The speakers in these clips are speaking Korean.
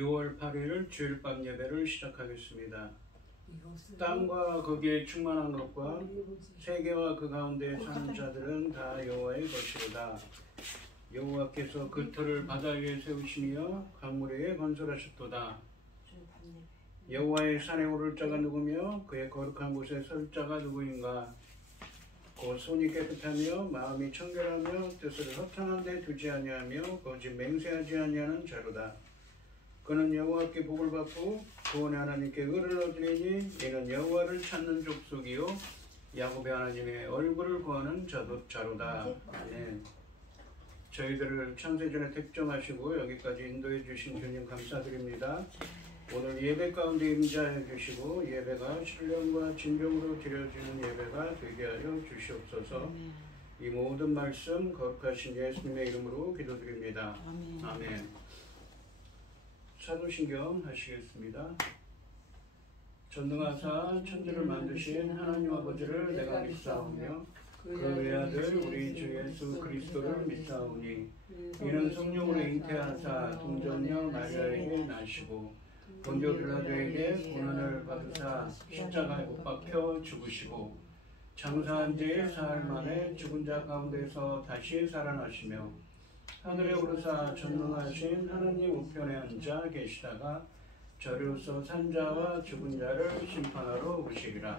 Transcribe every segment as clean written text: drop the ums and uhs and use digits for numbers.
6월 8일 주일밤 예배를 시작하겠습니다. 땅과 거기에 충만한 것과 세계와 그 가운데 사는 자들은 다 여호와의 것이로다. 여호와께서 그 터를 바다 위에 세우시며 강물 위에 건설하셨도다. 여호와의 산에 오를 자가 누구며 그의 거룩한 곳에 설 자가 누구인가? 곧 손이 깨끗하며 마음이 청결하며 뜻을 허탄한 데 두지 아니하며 거짓 맹세하지 아니하는 자로다. 그는 여호와께 복을 받고 구원의 하나님께 의를 얻으리니 이는 여호와를 찾는 족속이요 야곱의 하나님의 얼굴을 구하는 자로다. 아멘. 저희들을 창세전에 택정하시고 여기까지 인도해 주신 주님 감사드립니다. 오늘 예배 가운데 임재하여 주시고 예배가 신령과 진정으로 드려지는 예배가 되게 하여 주시옵소서. 이 모든 말씀 거룩하신 예수님의 이름으로 기도드립니다. 아멘. 사도신경 하시겠습니다. 전능하사 천지를 만드신 하나님 아버지를 내가 믿사오며 그 외아들 우리 주 예수 그리스도를 믿사오니 이는 성령으로 잉태하사 동정녀 마리아에게 나시고 본디오 빌라도에게 고난을 받으사 십자가에 못 박혀 죽으시고 장사한 지 사흘 만에 죽은 자 가운데서 다시 살아나시며 하늘에 오르사 전능하신 하나님 우편에 앉아 계시다가 저리로서 산자와 죽은 자를 심판하러 오시리라.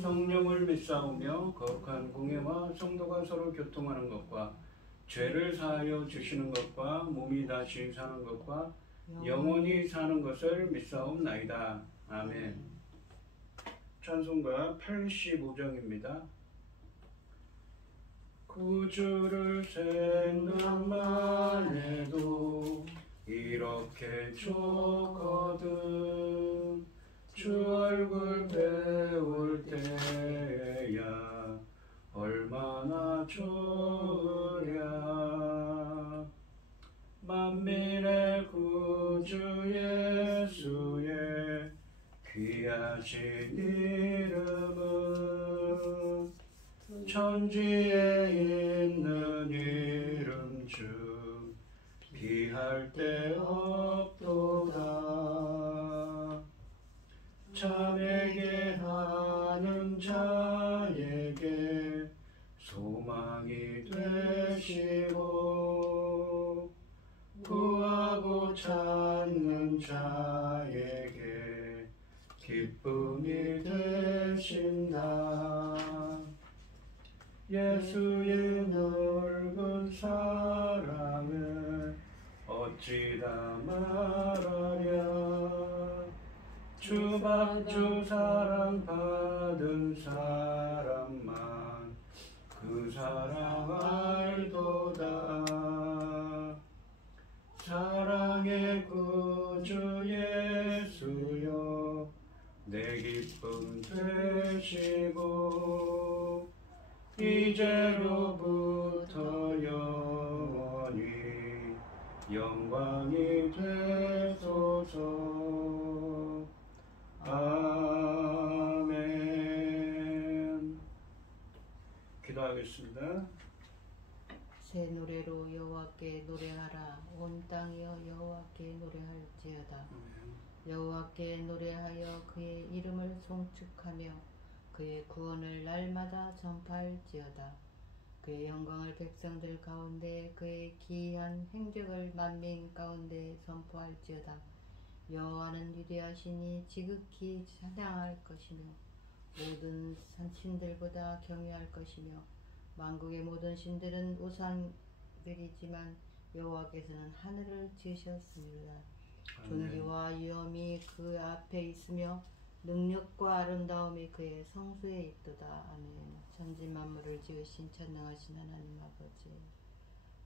성령을 믿사오며 거룩한 공예와 성도가 서로 교통하는 것과 죄를 사하여 주시는 것과 몸이 다시 사는 것과 영원히 사는 것을 믿사옵나이다. 아멘. 찬송가 85장입니다. 구주를 생각만 해도 이렇게 좋거든. 주 얼굴 배울 때야 얼마나 좋으랴. 만민의 구주 예수의 귀하신 이름은 천지에 있는 이름 중 비할 데 없도다. 참에게 하는 자에게 소망이 되시고 구하고 찾는 자에게 기쁨이 되신다. 예수의 넓은 사랑을 어찌다 말하랴. 주 사랑 받은 사람만 그 사랑 알도다. 사랑의 구주 예수여 내 기쁨 되시고 이제로부터 영원히 영광이 되소서. 아멘. 기도하겠습니다. 새 노래로 여호와께 노래하라. 온 땅이여 여호와께 노래할지어다. 여호와께 노래하여 그의 이름을 송축하며 그의 구원을 날마다 전파할지어다. 그의 영광을 백성들 가운데 그의 기이한 행적을 만민 가운데 선포할지어다. 여호와는 위대하시니 지극히 찬양할 것이며 모든 신들보다 경외할 것이며 만국의 모든 신들은 우상들이지만 여호와께서는 하늘을 지으셨습니다. 존귀와 위엄이 그 앞에 있으며 능력과 아름다움이 그의 성소에 있도다. 아멘. 천지 만물을 지으신 전능하신 하나님 아버지,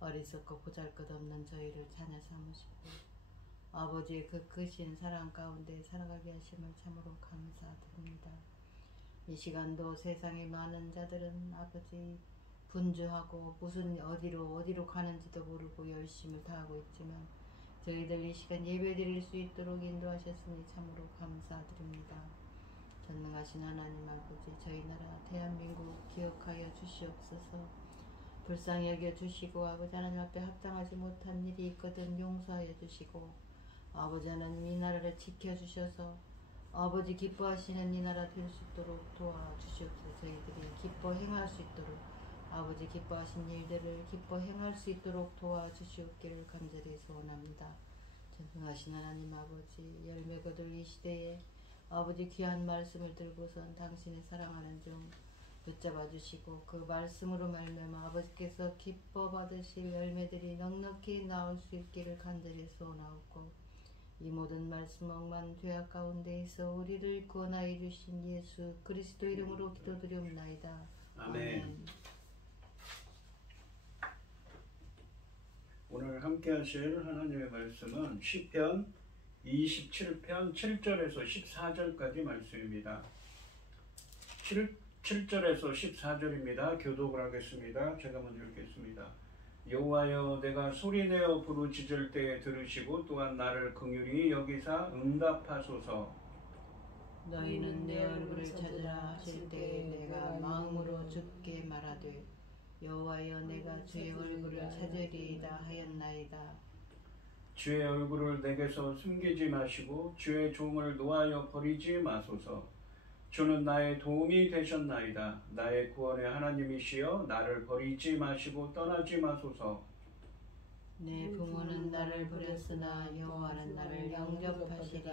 어리석고 보잘것없는 저희를 자녀 삼으시고 아버지의 그 크신 사랑 가운데 살아가게 하심을 참으로 감사드립니다. 이 시간도 세상의 많은 자들은 아버지 분주하고 무슨 어디로 가는지도 모르고 열심을 다하고 있지만 저희들 이 시간 예배 드릴 수 있도록 인도하셨으니 참으로 감사드립니다. 전능하신 하나님 아버지, 저희 나라 대한민국 기억하여 주시옵소서. 불쌍히 여겨 주시고 아버지 하나님 앞에 합당하지 못한 일이 있거든 용서하여 주시고 아버지 하나님 이 나라를 지켜주셔서 아버지 기뻐하시는 이 나라 될 수 있도록 도와주시옵소서. 저희들이 기뻐 행할 수 있도록 아버지 기뻐하신 일들을 기뻐 행할 수 있도록 도와주시옵기를 간절히 소원합니다. 전능하신 하나님 아버지 열매 거둘 이 시대에 아버지 귀한 말씀을 들고선 당신의 사랑하는 종 붙잡아 주시고 그 말씀으로 말미암아 아버지께서 기뻐 받으실 열매들이 넉넉히 나올 수 있기를 간절히 소원하옵고 이 모든 말씀 억만 죄악 가운데에서 우리를 구원하여 주신 예수 그리스도 이름으로 기도드리옵나이다. 아멘. 오늘 함께 하실 하나님의 말씀은 시편 27편 7절에서 14절까지 말씀입니다. 7절에서 14절입니다. 교독을 하겠습니다. 제가 먼저 읽겠습니다. 여호와여 내가 소리내어 부르짖을 때에 들으시고 또한 나를 긍휼히 여기사 응답하소서. 너희는 내 얼굴을 찾으라 하실 때에 내가 마음으로 주께 말하되 여호와여 내가 주의 얼굴을 찾으리이다 하였나이다. 주의 얼굴을 내게서 숨기지 마시고 주의 종을 노하여 버리지 마소서. 주는 나의 도움이 되셨나이다. 나의 구원의 하나님이시여 나를 버리지 마시고 떠나지 마소서. 내 부모는 나를 버렸으나 여호와는 나를 영접하시리이다.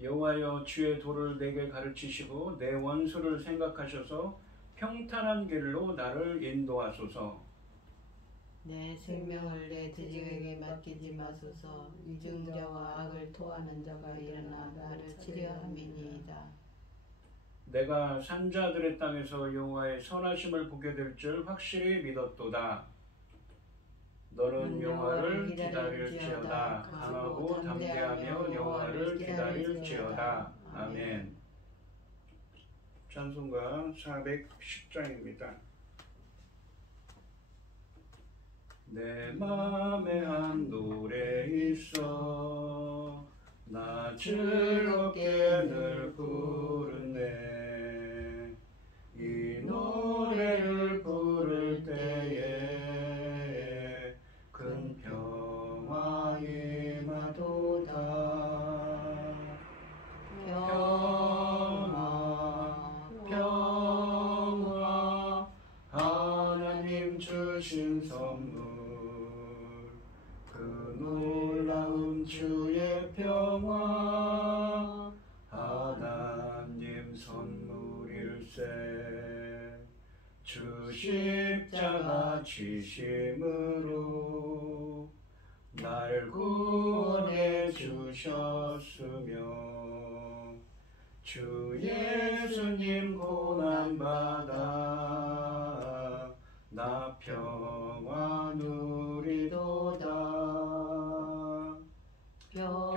여호와여 주의 도를 내게 가르치시고 내 원수를 생각하셔서 평탄한 길로 나를 인도하소서. 내 생명을 내 대적에게 맡기지 마소서. 위증자와 악을 토하는 자가 일어나 나를 치려함이니이다. 내가 산자들의 땅에서 여호와의 선하심을 보게 될 줄 확실히 믿었도다. 너는 여호와를 기다릴지어다. 강하고 담대하며 여호와를 기다릴지어다. 아멘. 찬송가 410장입니다. 내 맘에 한 노래 있어 나 즐겁게 늘 부르네. 이 노래를 부를 때에 큰 평화 임하도다. 평화 평화 하나님 주신 선물 놀라운 주의 평화 하나님 선물일세. 주 십자가 지심으로 날 구원해 주셨으며 주 예수님 고난받아 나 평화 누리도다. 평화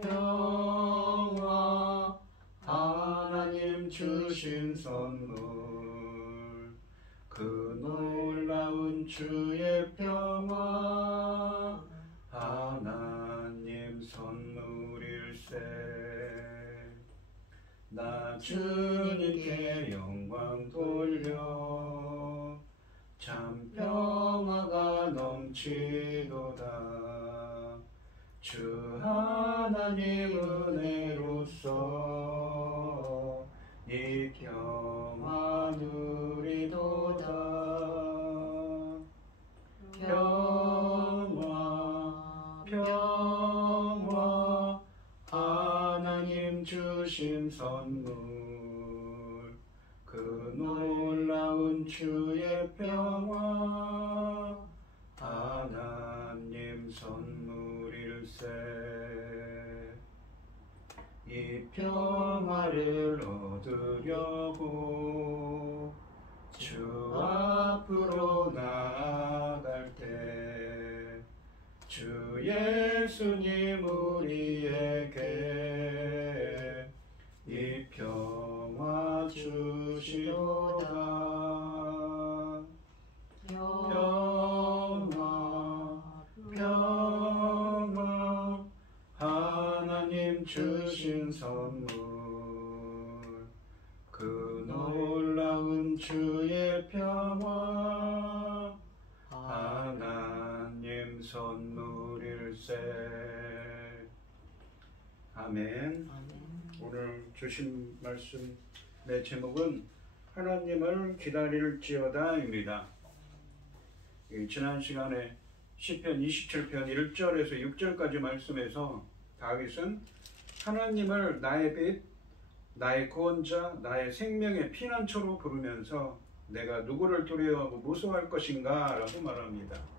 평화 하나님 주신 선물 그 놀라운 주의 평화 하나님 선물일세. 나 주님께 영광 돌려 참 평화가 넘치도다. 주 하나님 은혜로서 이 평화 누리도다. 평화 평화 하나님 주신 선물 그 놀라운 주의 평화 하나님 선물일세. 이 평화를 얻으려고 주 앞으로 나아갈 때 주 예수님 우리에게 이 평화 주시도다. 평화 평화 하나님 주신 선물 그 놀라운 주의 평화 하나님 선물일세. 아멘. 오늘 주신 말씀의 제목은 하나님을 기다릴지어다입니다. 지난 시간에 시편 27편 1절에서 6절까지 말씀에서 다윗은 하나님을 나의 빛, 나의 구원자, 나의 생명의 피난처로 부르면서 내가 누구를 두려워하고 무서워할 것인가 라고 말합니다.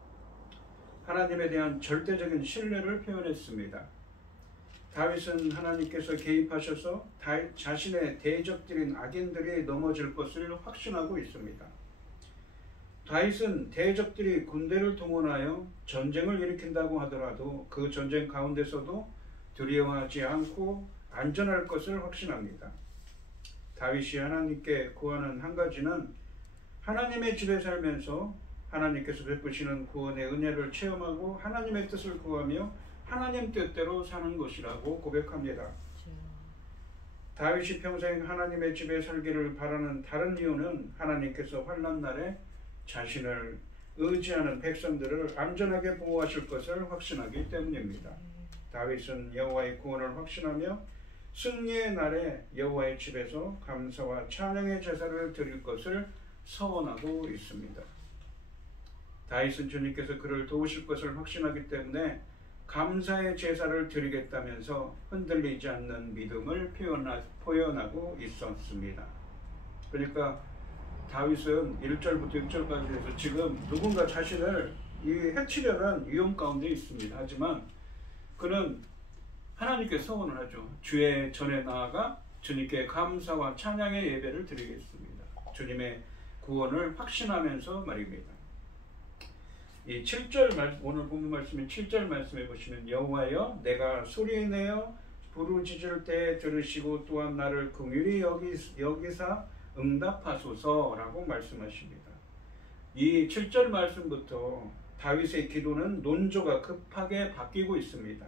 하나님에 대한 절대적인 신뢰를 표현했습니다. 다윗은 하나님께서 개입하셔서 자신의 대적들인 악인들이 넘어질 것을 확신하고 있습니다. 다윗은 대적들이 군대를 동원하여 전쟁을 일으킨다고 하더라도 그 전쟁 가운데서도 두려워하지 않고 안전할 것을 확신합니다. 다윗이 하나님께 구하는 한 가지는 하나님의 집에 살면서 하나님께서 베푸시는 구원의 은혜를 체험하고 하나님의 뜻을 구하며 하나님 뜻대로 사는 것이라고 고백합니다. 다윗이 평생 하나님의 집에 살기를 바라는 다른 이유는 하나님께서 환난 날에 자신을 의지하는 백성들을 안전하게 보호하실 것을 확신하기 때문입니다. 다윗은 여호와의 구원을 확신하며 승리의 날에 여호와의 집에서 감사와 찬양의 제사를 드릴 것을 서원하고 있습니다. 다윗은 주님께서 그를 도우실 것을 확신하기 때문에 감사의 제사를 드리겠다면서 흔들리지 않는 믿음을 표현하고 있었습니다. 그러니까 다윗은 1절부터 6절까지 해서 지금 누군가 자신을 해치려는 위험 가운데 있습니다. 하지만 그는 하나님께 서원을 하죠. 주의 전에 나아가 주님께 감사와 찬양의 예배를 드리겠습니다. 주님의 구원을 확신하면서 말입니다. 이 7절 오늘 본문 말씀인 7절 말씀해 보시면 여호와여 내가 소리내어 부르짖을 때 들으시고 또한 나를 긍휼히 여기사 응답하소서라고 말씀하십니다. 이 7절 말씀부터 다윗의 기도는 논조가 급하게 바뀌고 있습니다.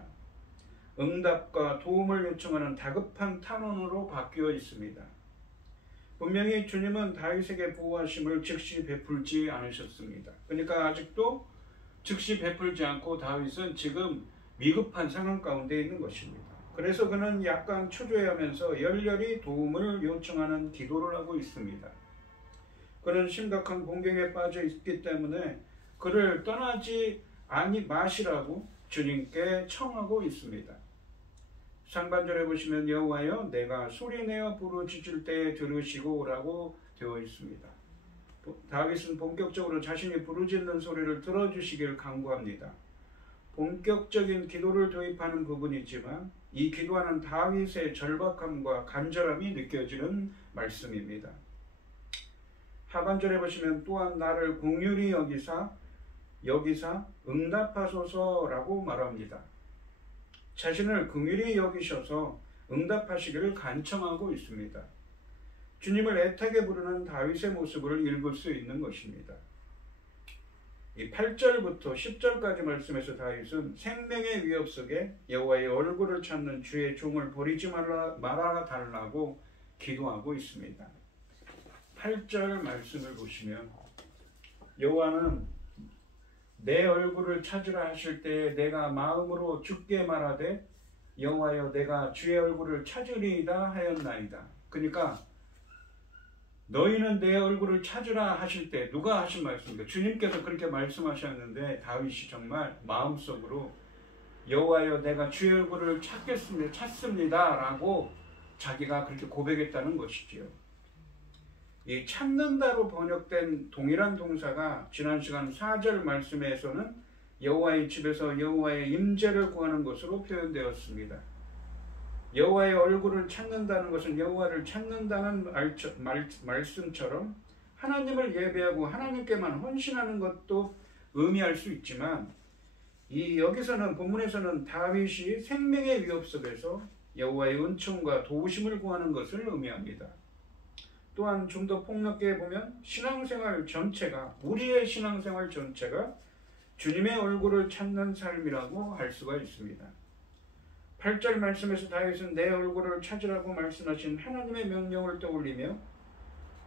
응답과 도움을 요청하는 다급한 탄원으로 바뀌어 있습니다. 분명히 주님은 다윗에게 보호하심을 즉시 베풀지 않으셨습니다. 그러니까 아직도 즉시 베풀지 않고 다윗은 지금 위급한 상황 가운데 있는 것입니다. 그래서 그는 약간 초조해하면서 열렬히 도움을 요청하는 기도를 하고 있습니다. 그는 심각한 공경에 빠져 있기 때문에 그를 떠나지 마시라고 주님께 청하고 있습니다. 상반절에 보시면 여호와여 내가 소리내어 부르짖을 때 들으시고 라고 되어 있습니다. 다윗은 본격적으로 자신이 부르짖는 소리를 들어주시길 간구합니다. 본격적인 기도를 도입하는 부분이지만 이 기도하는 다윗의 절박함과 간절함이 느껴지는 말씀입니다. 하반절에 보시면 또한 나를 긍휼히 여기사 응답하소서라고 말합니다. 자신을 긍휼히 여기셔서 응답하시기를 간청하고 있습니다. 주님을 애타게 부르는 다윗의 모습을 읽을 수 있는 것입니다. 이 8절부터 10절까지 말씀에서 다윗은 생명의 위협 속에 여호와의 얼굴을 찾는 주의 종을 버리지 말아 달라고 기도하고 있습니다. 8절 말씀을 보시면 여호와는 내 얼굴을 찾으라 하실 때 내가 마음으로 주께 말하되 여호와여 내가 주의 얼굴을 찾으리이다 하였나이다. 그러니까 너희는 내 얼굴을 찾으라 하실 때 누가 하신 말씀입니까? 주님께서 그렇게 말씀하셨는데 다윗이 정말 마음속으로 여호와여 내가 주의 얼굴을 찾습니다 라고 자기가 그렇게 고백했다는 것이지요. 이 찾는다로 번역된 동일한 동사가 지난 시간 4절 말씀에서는 여호와의 집에서 여호와의 임재를 구하는 것으로 표현되었습니다. 여호와의 얼굴을 찾는다는 것은 여호와를 찾는다는 말씀처럼 하나님을 예배하고 하나님께만 헌신하는 것도 의미할 수 있지만 여기서는 본문에서는 다윗이 생명의 위협 속에서 여호와의 은총과 도우심을 구하는 것을 의미합니다. 또한 좀 더 폭넓게 보면 우리의 신앙생활 전체가 주님의 얼굴을 찾는 삶이라고 할 수가 있습니다. 8절 말씀에서 다윗은 내 얼굴을 찾으라고 말씀하신 하나님의 명령을 떠올리며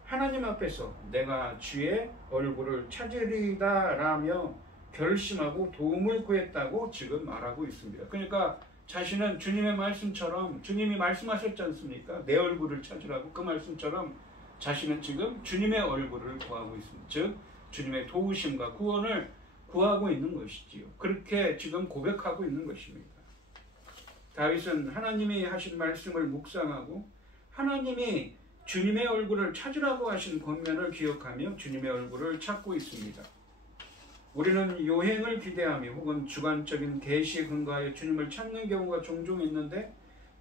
하나님 앞에서 내가 주의 얼굴을 찾으리다 라며 결심하고 도움을 구했다고 지금 말하고 있습니다. 그러니까 자신은 주님의 말씀처럼 주님이 말씀하셨지 않습니까? 내 얼굴을 찾으라고 그 말씀처럼 자신은 지금 주님의 얼굴을 구하고 있습니다. 즉 주님의 도우심과 구원을 구하고 있는 것이지요. 그렇게 지금 고백하고 있는 것입니다. 다윗은 하나님이 하신 말씀을 묵상하고 하나님이 주님의 얼굴을 찾으라고 하신 권면을 기억하며 주님의 얼굴을 찾고 있습니다. 우리는 요행을 기대하며 혹은 주관적인 계시에 근거하여 주님을 찾는 경우가 종종 있는데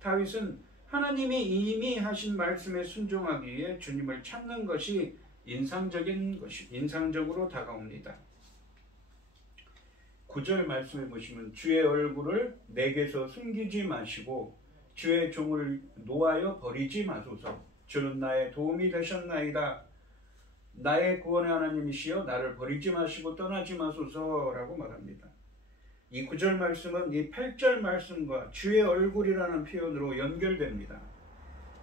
다윗은 하나님이 이미 하신 말씀에 순종하기 위해 주님을 찾는 것이 인상적으로 다가옵니다. 9절 말씀해 보시면 주의 얼굴을 내게서 숨기지 마시고 주의 종을 노하여 버리지 마소서. 주는 나의 도움이 되셨나이다. 나의 구원의 하나님이시여 나를 버리지 마시고 떠나지 마소서라고 말합니다. 이 9절 말씀은 이 8절 말씀과 주의 얼굴이라는 표현으로 연결됩니다.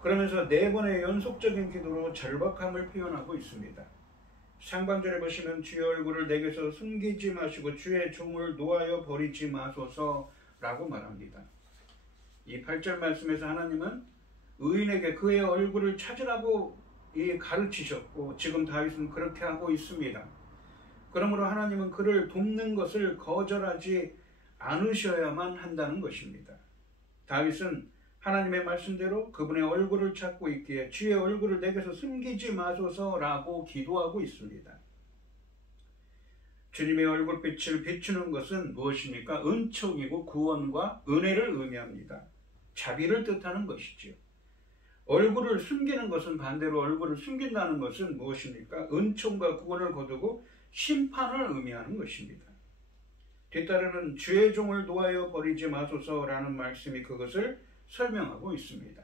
그러면서 4번의 연속적인 기도로 절박함을 표현하고 있습니다. 상반절에 보시면 주의 얼굴을 내게서 숨기지 마시고 주의 종을 노하여 버리지 마소서라고 말합니다. 이 8절 말씀에서 하나님은 의인에게 그의 얼굴을 찾으라고 가르치셨고 지금 다윗은 그렇게 하고 있습니다. 그러므로 하나님은 그를 돕는 것을 거절하지 않으셔야만 한다는 것입니다. 다윗은 하나님의 말씀대로 그분의 얼굴을 찾고 있기에 주의 얼굴을 내게서 숨기지 마소서라고 기도하고 있습니다. 주님의 얼굴빛을 비추는 것은 무엇입니까? 은총이고 구원과 은혜를 의미합니다. 자비를 뜻하는 것이지요. 얼굴을 숨기는 것은 반대로 얼굴을 숨긴다는 것은 무엇입니까? 은총과 구원을 거두고 심판을 의미하는 것입니다. 뒤따르는 주의 종을 노하여 버리지 마소서라는 말씀이 그것을 설명하고 있습니다.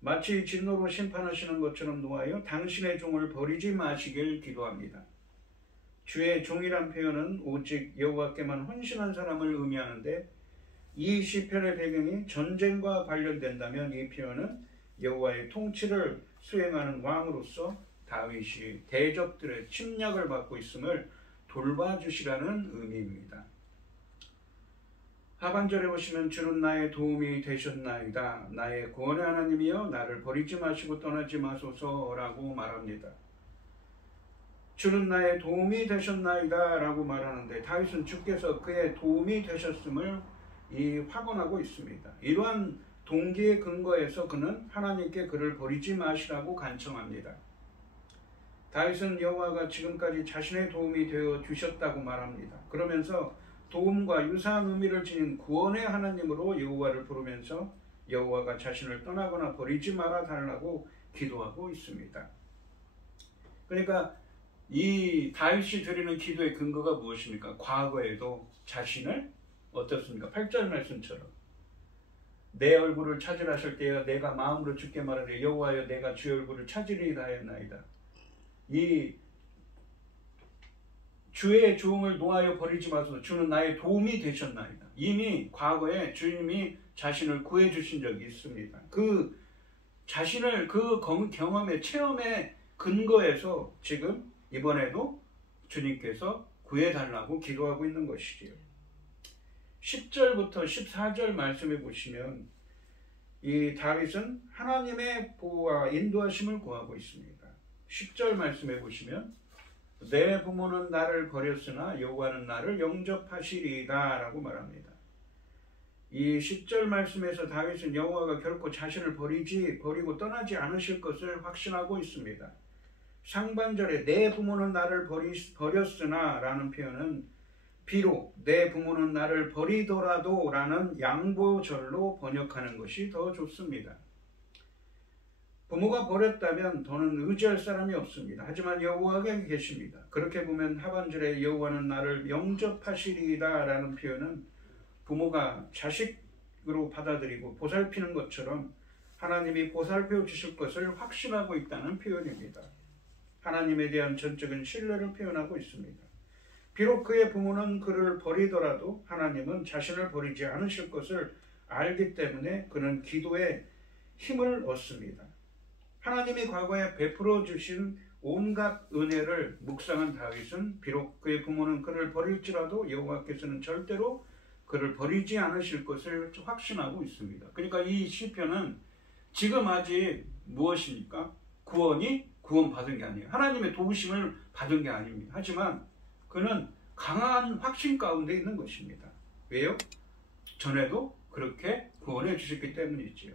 마치 진노로 심판하시는 것처럼 노하여 당신의 종을 버리지 마시길 기도합니다. 주의 종이란 표현은 오직 여호와께만 헌신한 사람을 의미하는데 이 시편의 배경이 전쟁과 관련된다면 이 표현은 여호와의 통치를 수행하는 왕으로서 다윗이 대적들의 침략을 받고 있음을 돌봐주시라는 의미입니다. 하반절에 보시면 주는 나의 도움이 되셨나이다. 나의 구원의 하나님이여 나를 버리지 마시고 떠나지 마소서라고 말합니다. 주는 나의 도움이 되셨나이다 라고 말하는데 다윗은 주께서 그의 도움이 되셨음을 확언하고 있습니다. 이러한 동기에 근거해서 그는 하나님께 그를 버리지 마시라고 간청합니다. 다윗은 여호와가 지금까지 자신의 도움이 되어 주셨다고 말합니다. 그러면서 도움과 유사한 의미를 지닌 구원의 하나님으로 여호와를 부르면서 여호와가 자신을 떠나거나 버리지 말아 달라고 기도하고 있습니다. 그러니까 이 다윗이 드리는 기도의 근거가 무엇입니까? 과거에도 자신을 어떻습니까? 8절 말씀처럼 내 얼굴을 찾으라 하실 때에 내가 마음으로 주께 말하되 여호와여 내가 주의 얼굴을 찾으리이다 하였나이다. 이 주의 종을 노하여 버리지 마소서. 주는 나의 도움이 되셨나이다. 이미 과거에 주님이 자신을 구해 주신 적이 있습니다. 그 자신을 그 경험의 체험의 근거에서 지금 이번에도 주님께서 구해달라고 기도하고 있는 것이지요. 10절부터 14절 말씀해 보시면 이 다윗은 하나님의 보호와 인도하심을 구하고 있습니다. 10절 말씀해 보시면 내 부모는 나를 버렸으나 여호와는 나를 영접하시리이다 라고 말합니다. 이 10절 말씀에서 다윗은 여호와가 결코 자신을 버리고 떠나지 않으실 것을 확신하고 있습니다. 상반절에 내 부모는 나를 버렸으나 라는 표현은 비록 내 부모는 나를 버리더라도 라는 양보절로 번역하는 것이 더 좋습니다. 부모가 버렸다면 더는 의지할 사람이 없습니다. 하지만 여호와가 계십니다. 그렇게 보면 하반절에 여호와는 나를 영접하시리이다 라는 표현은 부모가 자식으로 받아들이고 보살피는 것처럼 하나님이 보살펴 주실 것을 확신하고 있다는 표현입니다. 하나님에 대한 전적인 신뢰를 표현하고 있습니다. 비록 그의 부모는 그를 버리더라도 하나님은 자신을 버리지 않으실 것을 알기 때문에 그는 기도에 힘을 얻습니다. 하나님이 과거에 베풀어 주신 온갖 은혜를 묵상한 다윗은 비록 그의 부모는 그를 버릴지라도 여호와께서는 절대로 그를 버리지 않으실 것을 확신하고 있습니다. 그러니까 이 시편은 지금 아직 무엇입니까? 구원받은 게 아니에요. 하나님의 도우심을 받은 게 아닙니다. 하지만 그는 강한 확신 가운데 있는 것입니다. 왜요? 전에도 그렇게 구원해 주셨기 때문이지요.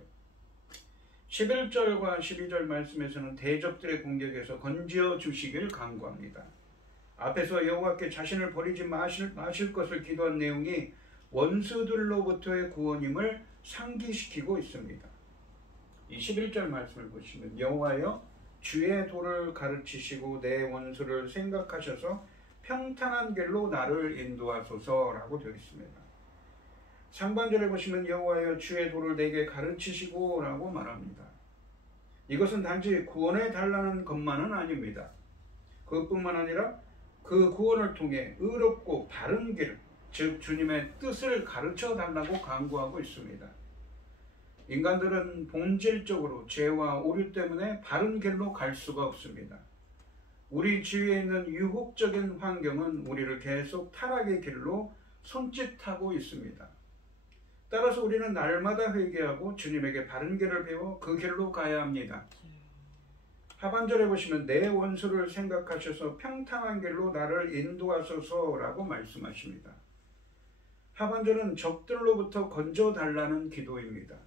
11절과 12절 말씀에서는 대적들의 공격에서 건지어 주시길 간구합니다. 앞에서 여호와께 자신을 버리지 마실 것을 기도한 내용이 원수들로부터의 구원임을 상기시키고 있습니다. 이 11절 말씀을 보시면 여호와여 주의 도를 가르치시고 내 원수를 생각하셔서 평탄한 길로 나를 인도하소서라고 되어 있습니다. 상반절에 보시면 여호와여 주의 도를 내게 가르치시고 라고 말합니다. 이것은 단지 구원해 달라는 것만은 아닙니다. 그것뿐만 아니라 그 구원을 통해 의롭고 바른 길, 즉 주님의 뜻을 가르쳐 달라고 간구하고 있습니다. 인간들은 본질적으로 죄와 오류 때문에 바른 길로 갈 수가 없습니다. 우리 주위에 있는 유혹적인 환경은 우리를 계속 타락의 길로 손짓하고 있습니다. 따라서 우리는 날마다 회개하고 주님에게 바른 길을 배워 그 길로 가야 합니다. 하반절에 보시면 내 원수를 생각하셔서 평탄한 길로 나를 인도하소서라고 말씀하십니다. 하반절은 적들로부터 건져달라는 기도입니다.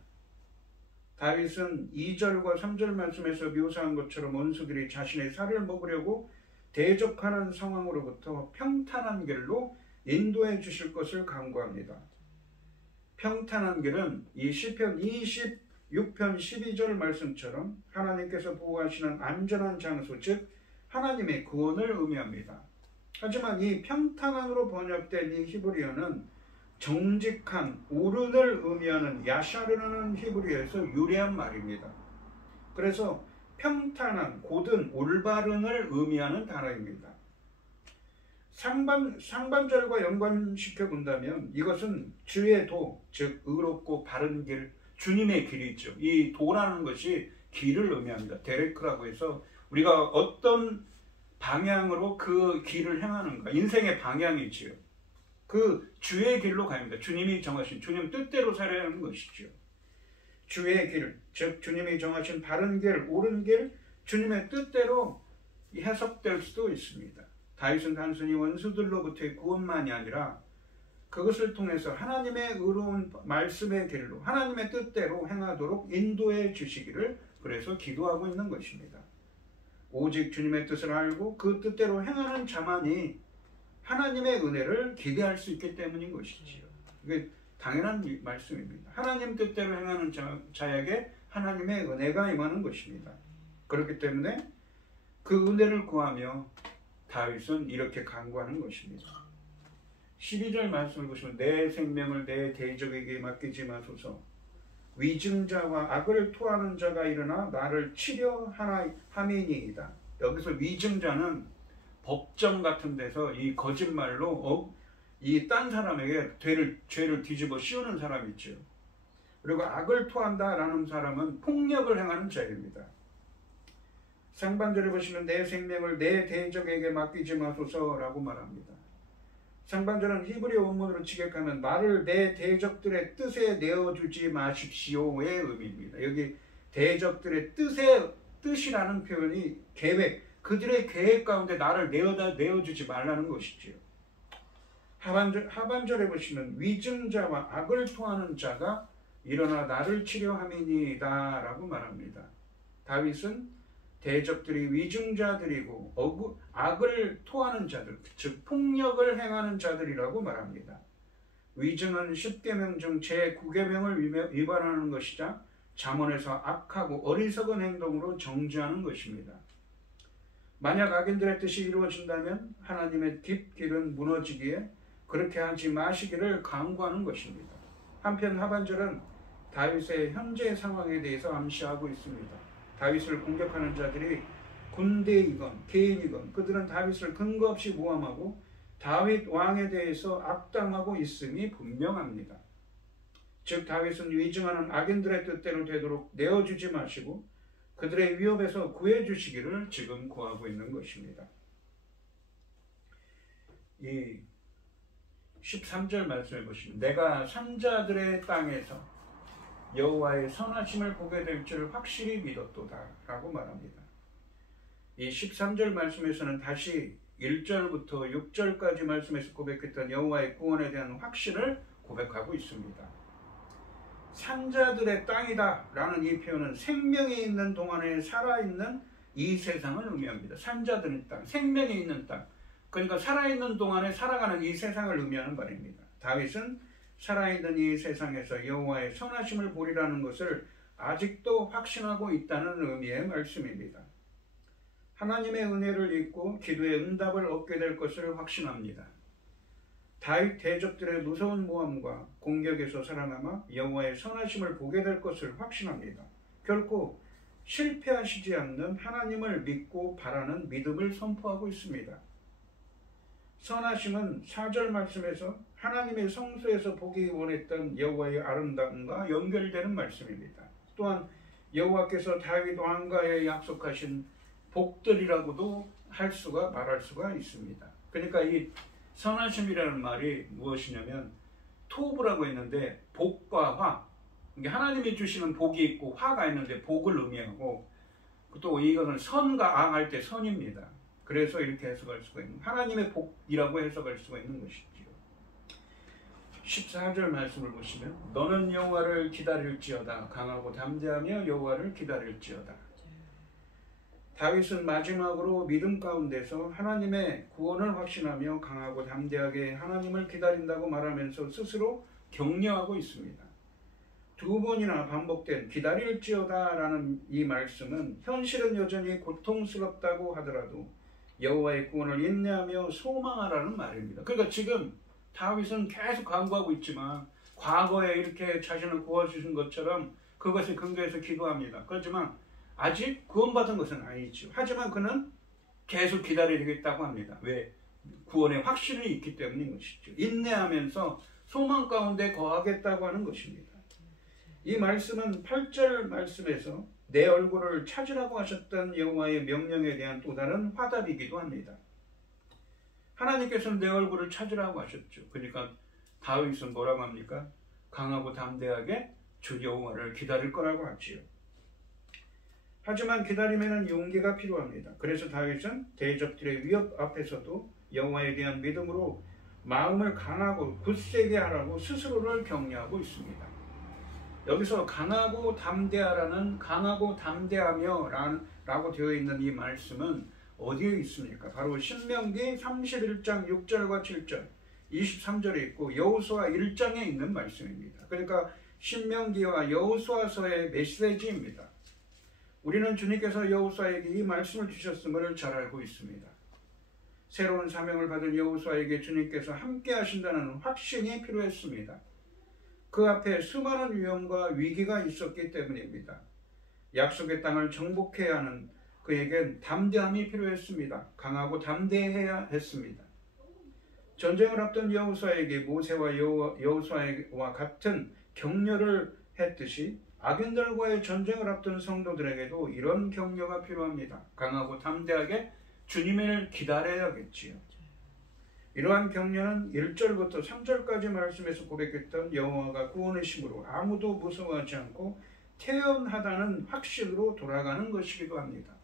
다윗은 2절과 3절 말씀에서 묘사한 것처럼 원수들이 자신의 살을 먹으려고 대적하는 상황으로부터 평탄한 길로 인도해 주실 것을 간구합니다. 평탄한 길은 이 시편 26편 12절 말씀처럼 하나님께서 보호하시는 안전한 장소, 즉 하나님의 구원을 의미합니다. 하지만 이 평탄한으로 번역된 이 히브리어는 정직한, 옳은을 의미하는 야샤르라는 히브리어에서 유래한 말입니다. 그래서 평탄한, 곧은 올바른을 의미하는 단어입니다. 상반절과 연관시켜 본다면 이것은 주의 도, 즉 의롭고 바른 길, 주님의 길이죠. 이 도라는 것이 길을 의미합니다. 데레크라고 해서 우리가 어떤 방향으로 그 길을 행하는가, 인생의 방향이지요. 그 주의 길로 갑니다. 주님이 정하신, 주님 뜻대로 살아야 하는 것이죠. 주의 길, 즉 주님이 정하신 바른 길, 옳은 길, 주님의 뜻대로 해석될 수도 있습니다. 다윗은 단순히 원수들로부터의 구원만이 아니라 그것을 통해서 하나님의 의로운 말씀의 길로, 하나님의 뜻대로 행하도록 인도해 주시기를 그래서 기도하고 있는 것입니다. 오직 주님의 뜻을 알고 그 뜻대로 행하는 자만이 하나님의 은혜를 기대할 수 있기 때문인 것이지요. 이게 당연한 말씀입니다. 하나님 뜻대로 행하는 자에게 하나님의 은혜가 임하는 것입니다. 그렇기 때문에 그 은혜를 구하며 다윗은 이렇게 간구하는 것입니다. 12절 말씀을 보시면 내 생명을 내 대적에게 맡기지 마소서. 위증자와 악을 토하는 자가 일어나 나를 치려 함이니이다. 여기서 위증자는 법정 같은 데서 이 거짓말로 이 딴 사람에게 죄를 뒤집어 씌우는 사람 있죠. 그리고 악을 토한다라는 사람은 폭력을 행하는 자입니다. 상반절에 보시면 내 생명을 내 대적에게 맡기지 마소서라고 말합니다. 상반절은 히브리 원문으로 직역하면 나를 내 대적들의 뜻에 내어주지 마십시오의 의미입니다. 여기 대적들의 뜻이라는 표현이 계획, 그들의 계획 가운데 나를 내어주지 말라는 것이지요. 하반절에 보시면 위증자와 악을 토하는 자가 일어나 나를 치려 함이니이다 라고 말합니다. 다윗은 대적들이 위증자들이고 악을 토하는 자들, 즉 폭력을 행하는 자들이라고 말합니다. 위증은 10계명 중 제9계명을 위반하는 것이자 잠언에서 악하고 어리석은 행동으로 정죄하는 것입니다. 만약 악인들의 뜻이 이루어진다면 하나님의 뒷길은 무너지기에 그렇게 하지 마시기를 간구하는 것입니다. 한편 하반절은 다윗의 현재 상황에 대해서 암시하고 있습니다. 다윗을 공격하는 자들이 군대이건 개인이건 그들은 다윗을 근거 없이 모함하고 다윗 왕에 대해서 악당하고 있음이 분명합니다. 즉 다윗은 위증하는 악인들의 뜻대로 되도록 내어주지 마시고 그들의 위협에서 구해 주시기를 지금 구하고 있는 것입니다. 이 13절 말씀해 보시면 내가 산자들의 땅에서 여호와의 선하심을 보게 될 줄 확실히 믿었도다 라고 말합니다. 이 13절 말씀에서는 다시 1절부터 6절까지 말씀에서 고백했던 여호와의 구원에 대한 확신을 고백하고 있습니다. 산자들의 땅이다 라는 이 표현은 생명이 있는 동안에 살아있는 이 세상을 의미합니다. 산자들의 땅, 생명이 있는 땅, 그러니까 살아있는 동안에 살아가는 이 세상을 의미하는 말입니다. 다윗은 살아있는 이 세상에서 여호와의 선하심을 보리라는 것을 아직도 확신하고 있다는 의미의 말씀입니다. 하나님의 은혜를 입고 기도의 응답을 얻게 될 것을 확신합니다. 다윗 대적들의 무서운 모함과 공격에서 살아남아 여호와의 선하심을 보게 될 것을 확신합니다. 결코 실패하시지 않는 하나님을 믿고 바라는 믿음을 선포하고 있습니다. 선하심은 4절 말씀에서 하나님의 성소에서 보기 원했던 여호와의 아름다움과 연결되는 말씀입니다. 또한 여호와께서 다윗 왕가에 약속하신 복들이라고도 말할 수가 있습니다. 그러니까 이 선하심이라는 말이 무엇이냐면 토브라고 했는데 복과 화, 하나님이 주시는 복이 있고 화가 있는데 복을 의미하고 또 이것은 선과 악 할 때 선입니다. 그래서 이렇게 해석할 수가 있는 하나님의 복이라고 해석할 수가 있는 것이지요. 14절 말씀을 보시면 너는 여호와를 기다릴지어다 강하고 담대하며 여호와를 기다릴지어다. 다윗은 마지막으로 믿음 가운데서 하나님의 구원을 확신하며 강하고 담대하게 하나님을 기다린다고 말하면서 스스로 격려하고 있습니다. 두 번이나 반복된 기다릴지어다 라는 이 말씀은 현실은 여전히 고통스럽다고 하더라도 여호와의 구원을 인내하며 소망하라는 말입니다. 그러니까 지금 다윗은 계속 간구하고 있지만 과거에 이렇게 자신을 구워주신 것처럼 그것에 근거해서 기도합니다. 그렇지만 아직 구원받은 것은 아니죠. 하지만 그는 계속 기다리겠다고 합니다. 왜? 구원의 확신이 있기 때문인 것이죠. 인내하면서 소망 가운데 거하겠다고 하는 것입니다. 이 말씀은 8절 말씀에서 내 얼굴을 찾으라고 하셨던 여호와의 명령에 대한 또 다른 화답이기도 합니다. 하나님께서는 내 얼굴을 찾으라고 하셨죠. 그러니까 다윗은 뭐라고 합니까? 강하고 담대하게 주 여호와를 기다릴 거라고 하지요. 하지만 기다림에는 용기가 필요합니다. 그래서 다윗은 대적들의 위협 앞에서도 여호와에 대한 믿음으로 마음을 강하고 굳세게 하라고 스스로를 격려하고 있습니다. 여기서 강하고 담대하라는 강하고 담대하며 라고 되어 있는 이 말씀은 어디에 있습니까? 바로 신명기 31장 6절과 7절 23절에 있고 여호수아 1장에 있는 말씀입니다. 그러니까 신명기와 여호수아서의 메시지입니다. 우리는 주님께서 여호수아에게 이 말씀을 주셨음을 잘 알고 있습니다. 새로운 사명을 받은 여호수아에게 주님께서 함께 하신다는 확신이 필요했습니다. 그 앞에 수많은 위험과 위기가 있었기 때문입니다. 약속의 땅을 정복해야 하는 그에겐 담대함이 필요했습니다. 강하고 담대해야 했습니다. 전쟁을 앞둔 여호수아에게 모세와 여호수아와 같은 격려를 했듯이 악인들과의 전쟁을 앞둔 성도들에게도 이런 격려가 필요합니다. 강하고 담대하게 주님을 기다려야겠지요. 이러한 격려는 1절부터 3절까지 말씀에서 고백했던 여호와가 구원이심으로 아무도 무서워하지 않고 태연하다는 확신으로 돌아가는 것이기도 합니다.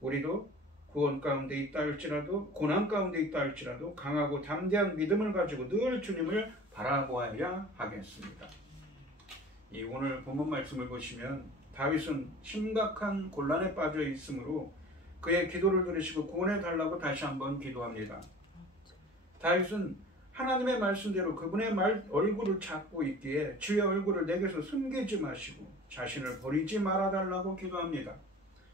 우리도 구원 가운데 있다 할지라도 고난 가운데 있다 할지라도 강하고 담대한 믿음을 가지고 늘 주님을 바라보아야 하겠습니다. 이 오늘 본문 말씀을 보시면 다윗은 심각한 곤란에 빠져 있으므로 그의 기도를 들으시고 구원해 달라고 다시 한번 기도합니다. 다윗은 하나님의 말씀대로 그분의 얼굴을 찾고 있기에 주의 얼굴을 내게서 숨기지 마시고 자신을 버리지 말아달라고 기도합니다.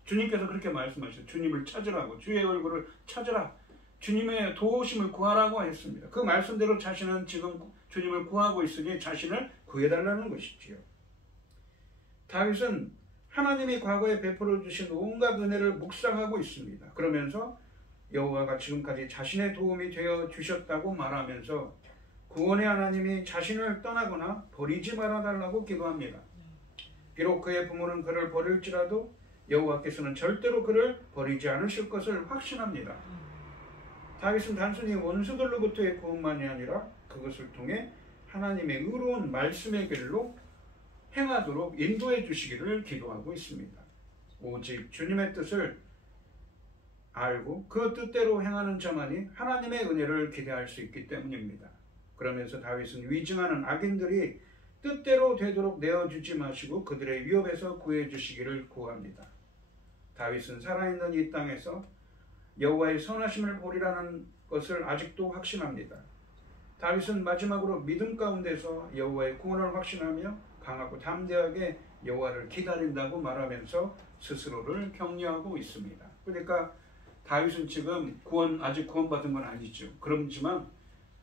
주님께서 그렇게 말씀하셨어요. 주님을 찾으라고, 주의 얼굴을 찾으라, 주님의 도우심을 구하라고 했습니다. 그 말씀대로 자신은 지금 주님을 구하고 있으니 자신을 구해달라는 것이지요. 다윗은 하나님이 과거에 베풀어 주신 온갖 은혜를 묵상하고 있습니다. 그러면서 여호와가 지금까지 자신의 도움이 되어 주셨다고 말하면서 구원의 하나님이 자신을 떠나거나 버리지 말아달라고 기도합니다. 비록 그의 부모는 그를 버릴지라도 여호와께서는 절대로 그를 버리지 않으실 것을 확신합니다. 다윗은 단순히 원수들로부터의 구원만이 아니라 그것을 통해 하나님의 의로운 말씀의 길로 행하도록 인도해 주시기를 기도하고 있습니다. 오직 주님의 뜻을 알고 그 뜻대로 행하는 자만이 하나님의 은혜를 기대할 수 있기 때문입니다. 그러면서 다윗은 위증하는 악인들이 뜻대로 되도록 내어주지 마시고 그들의 위협에서 구해 주시기를 구합니다. 다윗은 살아있는 이 땅에서 여호와의 선하심을 보리라는 것을 아직도 확신합니다. 다윗은 마지막으로 믿음 가운데서 여호와의 구원을 확신하며 강하고 담대하게 여호와를 기다린다고 말하면서 스스로를 격려하고 있습니다. 그러니까 다윗은 지금 아직 구원받은 건 아니죠. 그렇지만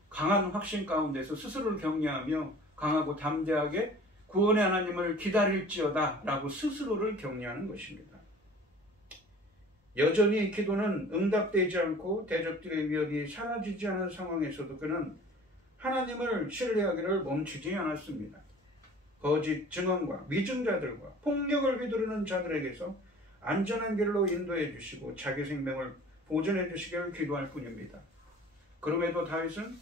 강한 확신 가운데서 스스로를 격려하며 강하고 담대하게 구원의 하나님을 기다릴지어다 라고 스스로를 격려하는 것입니다. 여전히 기도는 응답되지 않고 대적들의 위협이 사라지지 않은 상황에서도 그는 하나님을 신뢰하기를 멈추지 않았습니다. 거짓 증언과 위증자들과 폭력을 휘두르는 자들에게서 안전한 길로 인도해 주시고 자기 생명을 보존해 주시기를 기도할 뿐입니다. 그럼에도 다윗은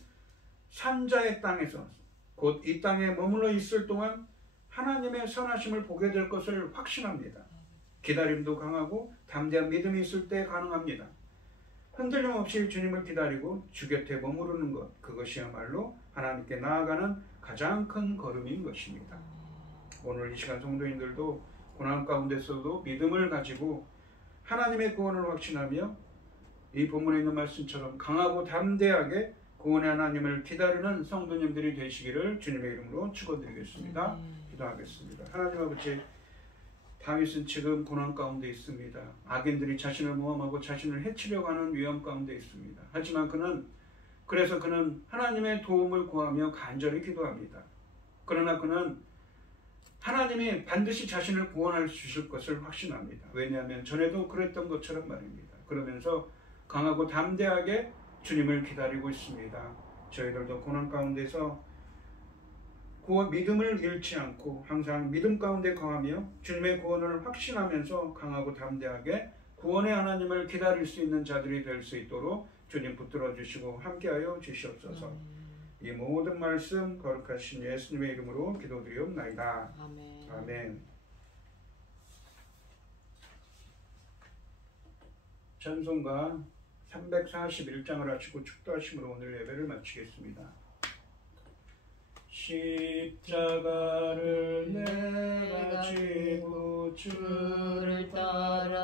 산자의 땅에서 곧 이 땅에 머물러 있을 동안 하나님의 선하심을 보게 될 것을 확신합니다. 기다림도 강하고 담대한 믿음이 있을 때 가능합니다. 흔들림 없이 주님을 기다리고 주 곁에 머무르는 것, 그것이야말로 하나님께 나아가는 가장 큰 걸음인 것입니다. 오늘 이 시간 성도인들도 고난 가운데서도 믿음을 가지고 하나님의 구원을 확신하며 이 본문에 있는 말씀처럼 강하고 담대하게 구원의 하나님을 기다리는 성도님들이 되시기를 주님의 이름으로 축원드리겠습니다. 기도하겠습니다. 하나님 아버지, 다윗은 지금 고난 가운데 있습니다. 악인들이 자신을 모함하고 자신을 해치려고 하는 위험 가운데 있습니다. 하지만 그래서 그는 하나님의 도움을 구하며 간절히 기도합니다. 그러나 그는 하나님이 반드시 자신을 구원할 수 주실 것을 확신합니다. 왜냐하면 전에도 그랬던 것처럼 말입니다. 그러면서 강하고 담대하게 주님을 기다리고 있습니다. 저희들도 고난 가운데서 믿음을 잃지 않고 항상 믿음 가운데 거하며 주님의 구원을 확신하면서 강하고 담대하게 구원의 하나님을 기다릴 수 있는 자들이 될 수 있도록 주님 붙들어 주시고 함께하여 주시옵소서. 이 모든 말씀 거룩하신 예수님의 이름으로 기도드리옵나이다. 아멘. 아멘. 찬송가 341장을 하시고 축도하심으로 오늘 예배를 마치겠습니다. 십자가를 내가 지고 주를 따라갑니다.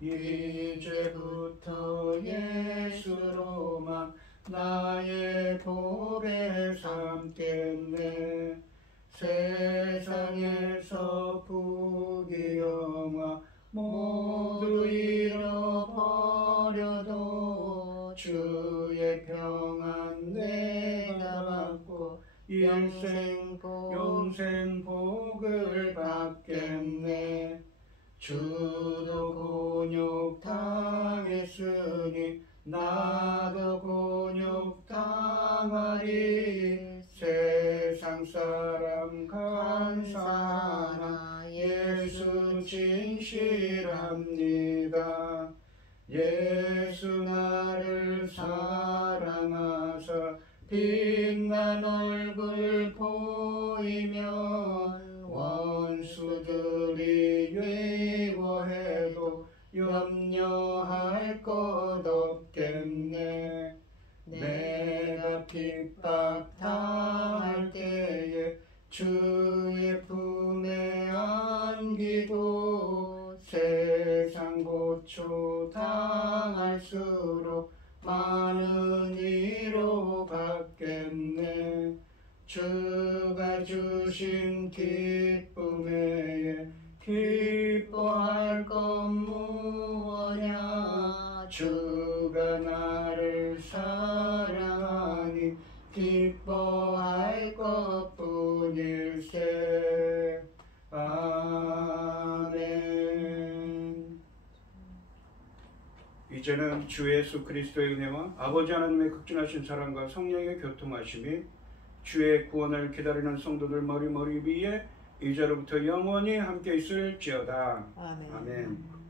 이제부터 예수로만 나의 보배 삼겠네. 세상에서 부귀영화 모두 잃어버려도 주의 평안 내가 받고 영생 복을 받겠네. 주도 곤욕 당했으니 나도 곤욕 당하리. 세상 사람 간사하나 예수 진실합니다. 예수 나를 사랑하사 빛난 얼굴 보이면 원수들이 외워해도 염려할 것 없겠네. 내가 핍박 당할 때에 주의 품에 안기고 세상 고초 당할수록 많은 위로 받겠네. 주가 주신 기쁨에 기뻐할 것 무엇냐. 주가 나를 사랑하니 기뻐할 것뿐일세. 아멘. 이제는 주 예수 그리스도의 은혜와 아버지 하나님의 극진하신 사랑과 성령의 교통하심이 주의 구원을 기다리는 성도들 머리 위에 이제로부터 영원히 함께 있을지어다. 아멘. 아멘.